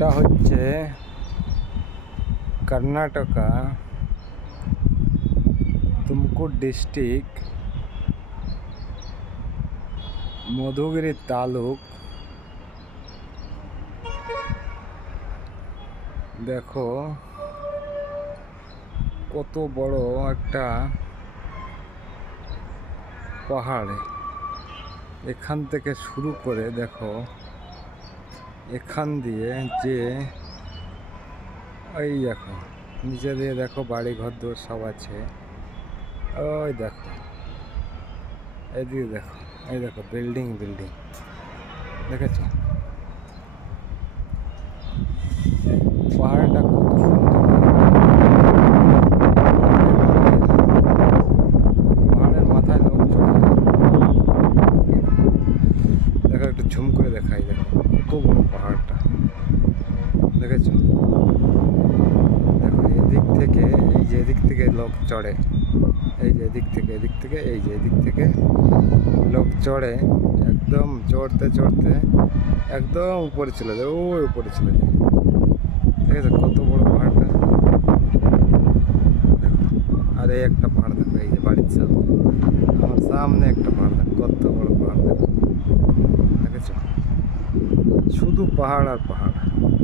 এটা হচ্ছে কর্ণাটকা, তুমকুর ডিস্ট্রিক্ট, মধুগিরি তালুক। দেখো কত বড় একটা পাহাড়। এখান থেকে শুরু করে দেখো এখান দিয়ে যে ওই দেখো নিচে দিয়ে দেখো বাড়ি ঘর দোর সব আছে। ওই দেখো এইদিকে দেখো, এই দেখো বিল্ডিং বিল্ডিং দেখেছো? পাহাড়টা কত সুন্দর, পাহাড়ের মাথায় লোক চলে। দেখো একটু ঝুম করে দেখাই, দেখো কত বড় পাহাড়টা, দেখেছো? দেখো এদিক থেকে, এই যে এদিক থেকে লোক চড়ে, এই যে এদিক থেকে এদিক থেকে, এই যে এদিক থেকে লোক চড়ে, একদম চড়তে চড়তে একদম উপরে চলে যায়, ওই উপরে চলে যায়। দেখেছো কত বড় পাহাড়টা? দেখো আর এই একটা পাহাড় দেখো, এই যে বাড়ির সামনে, আমার সামনে একটা পাহাড় দেখো, কত বড় পাহাড় দেখো, দেখেছো? শুধু পাহাড় আর পাহাড়।